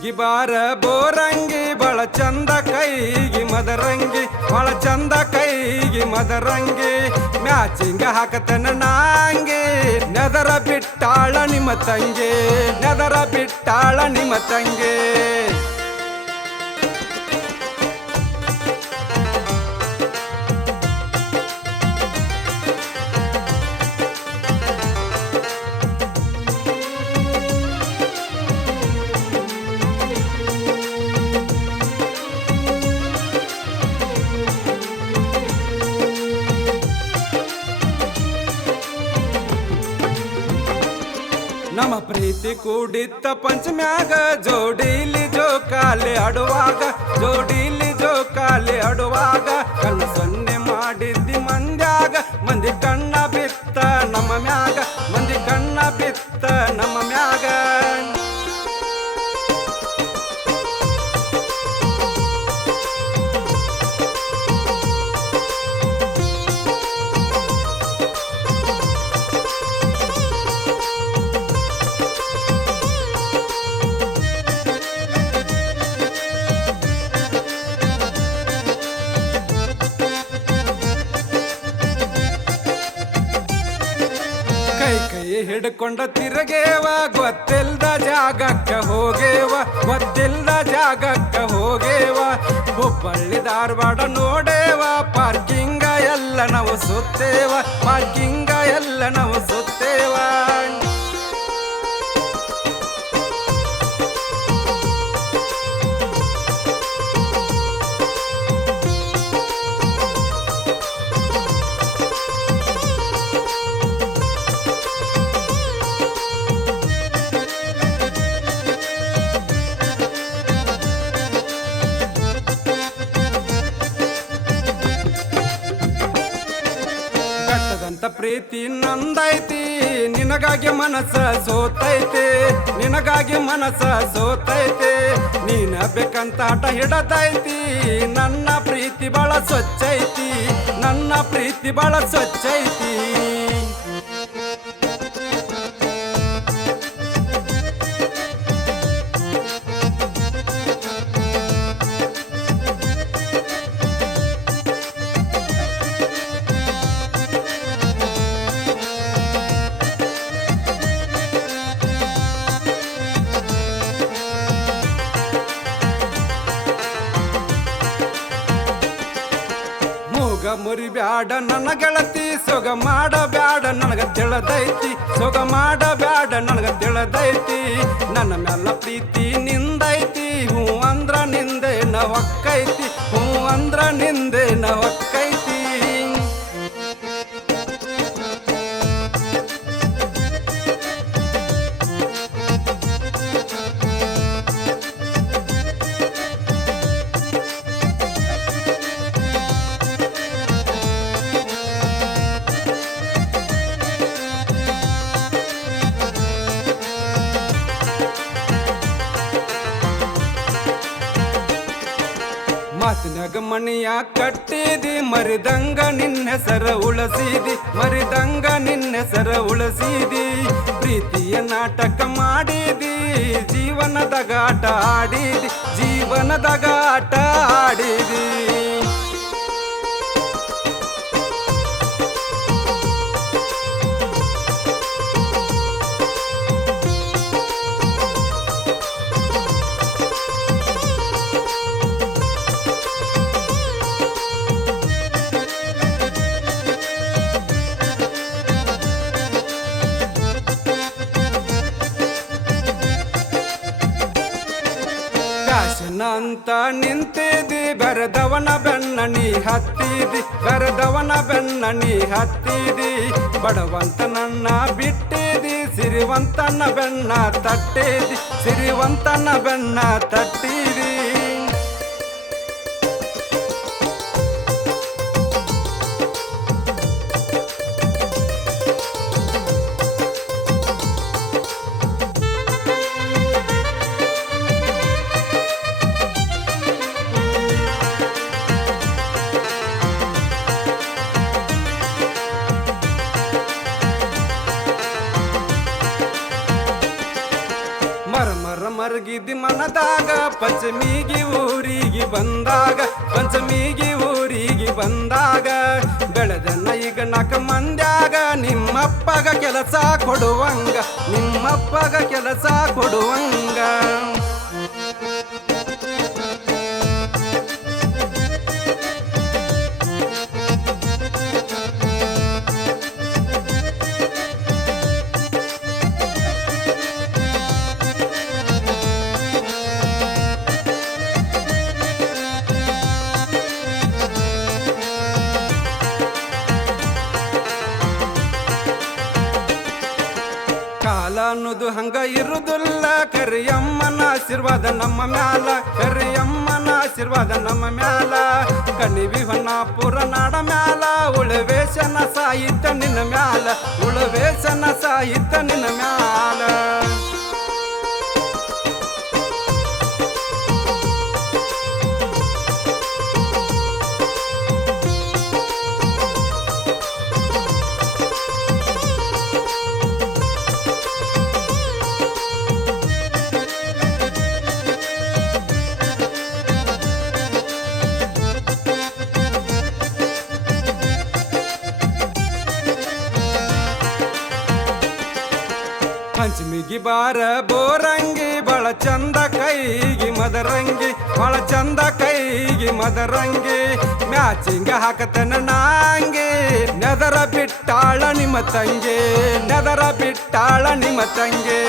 ಹುಡುಗಿ ಬಾರ ಬೋರಂಗಿ ಬಳ ಚಂದ ಕೈಗಿ ಮದರಂಗಿ ಬಳ ಚಂದ ಕೈಗಿ ಮದರಂಗಿ ಮ್ಯಾಚಿಂಗ ಹಾಕತನ ನಾಂಗಿ ನೆದರ ಬಿಟ್ಟಾಳ ನಿಮ್ಮ ತಂಗಿ ನೆದರ ಬಿಟ್ಟಾಳ ನಿಮ್ಮ ತಂಗಿ ನಮ್ಮ ಪ್ರೀತಿ ಕೂಡಿತ್ತ ಪಂಚಮ್ಯಾಗ ಜೋಡಿಲಿ ಜೋಕಾಲಿ ಆಡುವಾಗ ಜೋಡಿಲಿ ಜೋಕಾಲಿ ಆಡುವಾಗ ಕಣ್ಣ ಸೊನ್ನೆ ಮಾಡಿದ್ದಿ ಮಂದ್ಯಾಗ ಮಂದಿ ಕಣ್ಣ ಬಿತ್ತ ನಮ್ಮ ಮ್ಯಾಗ ಮಂದಿ ಕಣ್ಣ ಬಿತ್ತ ನಮ್ಮ ಮ್ಯಾಗ ಕೈ ಹಿಡ್ಕೊಂಡ ತಿರುಗೇವ ಗೊತ್ತಿಲ್ದ ಜಾಗಕ್ಕ ಹೋಗೇವ ಗೊತ್ತಿಲ್ದ ಜಾಗಕ್ಕ ಹೋಗೇವ ಹುಬ್ಬಳ್ಳಿ ಧಾರವಾಡ ನೋಡೇವ ಪಾರ್ಕಿಂಗ ಎಲ್ಲ ನಾವು ಸುತ್ತೇವ ಪಾರ್ಕಿಂಗ ಎಲ್ಲ ನಾವು ಸುತ್ತೇವ ಬೆಟ್ಟದಂತ ಪ್ರೀತಿ ನಂದೈತಿ ನಿನಗಾಗಿ ಮನಸ್ಸ ಸೋತೈತೆ ನಿನಗಾಗಿ ಮನಸ್ಸ ಸೋತೈತೆ ನೀನ ಬೇಕಂತ ಆಟ ಹಿಡತೈತಿ ನನ್ನ ಪ್ರೀತಿ ಬಹಳ ಸ್ವಚ್ಛೈತಿ ನನ್ನ ಪ್ರೀತಿ ಬಹಳ ಸ್ವಚ್ಛೈತಿ ಮುರಿಬ್ಯಾಡ ನನ್ನ ಗೆಳತಿ ಸೊಗ ಮಾಡಬ್ಯಾಡ ನನಗ ತಿಳಿದೈತಿ ಸೊಗ ಮಾಡಬ್ಯಾಡ ನನಗ ತಿಳಿದೈತಿ ನನ್ನ ಮ್ಯಾಲ ಪ್ರೀತಿ ನಿಂದೈತಿ ಹೂ ಅಂದ್ರ ನಿಂದೆ ನವಕ್ಕೈತಿ ಹೂ ಅಂದ್ರ ನಿಂದೆ ನವಕ್ಕೈತಿ ಮಾತಿನಾಗ ಮಣಿಯ ಕಟ್ಟಿದಿ ಮರಿದಂಗ ನಿನ್ನೆಸರ ಉಳಸಿದಿ ಮರಿದಂಗ ನಿನ್ನೆಸರ ಉಳಸಿದಿ ಪ್ರೀತಿಯ ನಾಟಕ ಮಾಡಿದಿ ಜೀವನದಾಗ ಆಟ ಆಡಿದಿ ಜೀವನದಾಗ ಆಟ ಆಡಿದಿ ಅಂತ ನಿಂತಿದಿ ಬೆರೆದವನ ಬೆನ್ನ ನೀ ಹತ್ತಿದಿ ಬೆರೆದವನ ಬೆನ್ನ ನೀ ಹತ್ತಿದಿ ಬಡವಂತ ನನ್ನ ಬಿಟ್ಟಿದಿ ಸಿರಿವಂತನ ಬೆನ್ನ ತಟ್ಟಿದಿ ಸಿರಿವಂತನ ಬೆನ್ನ ತಟ್ಟಿದಿ ಮರಗಿದ್ದಿ ಮನ ದಿನದಾಗ ಪಂಚಮಿಗೆ ಊರಿಗೆ ಬಂದಾಗ ಪಂಚಮಿಗೆ ಊರಿಗೆ ಬಂದಾಗ ಬೆಳೆದನ್ನ ಈಗ ನಾಲ್ಕು ಮಂದ್ಯಾಗ ನಿಮ್ಮಪ್ಪಗ ಕೆಲಸ ಕೊಡುವಂಗ ನಿಮ್ಮಪ್ಪಗ ಕೆಲಸ ಕೊಡುವಂಗ ಕಾಲ ಅನ್ನೋದು ಹಂಗ ಇರುದಿಲ್ಲ ಕರಿಯಮ್ಮನ ಆಶೀರ್ವಾದ ನಮ್ಮ ಮ್ಯಾಲ ಕರಿಯಮ್ಮನ ಆಶೀರ್ವಾದ ನಮ್ಮ ಮ್ಯಾಲ ಕಣಿವಿ ಹೊನ್ನಾಪುರ ನಾಡ ಮ್ಯಾಲ ಉಳವೇಶನ ಸಾಹಿತ್ಯ ನಿನ್ನ ಮ್ಯಾಲ ಉಳವೇಶನ ಸಾಹಿತ್ಯ ನಿನ್ನ ಮ್ಯಾಲ ಪಂಚಮಿಗೆ ಬಾರ ಬೋರಂಗಿ ಬಳ ಚಂದ ಕೈಗಿ ಮದರಂಗಿ ಬಳ ಚಂದ ಕೈಗಿ ಮದರಂಗಿ ಮ್ಯಾಚಿಂಗ ಹಾಕತನ ನಾಂಗಿ ನೆದರ ಬಿಟ್ಟಾಳ ನಿಮ್ಮ ತಂಗಿ ನೆದರ ಬಿಟ್ಟಾಳ ನಿಮ್ಮ ತಂಗಿ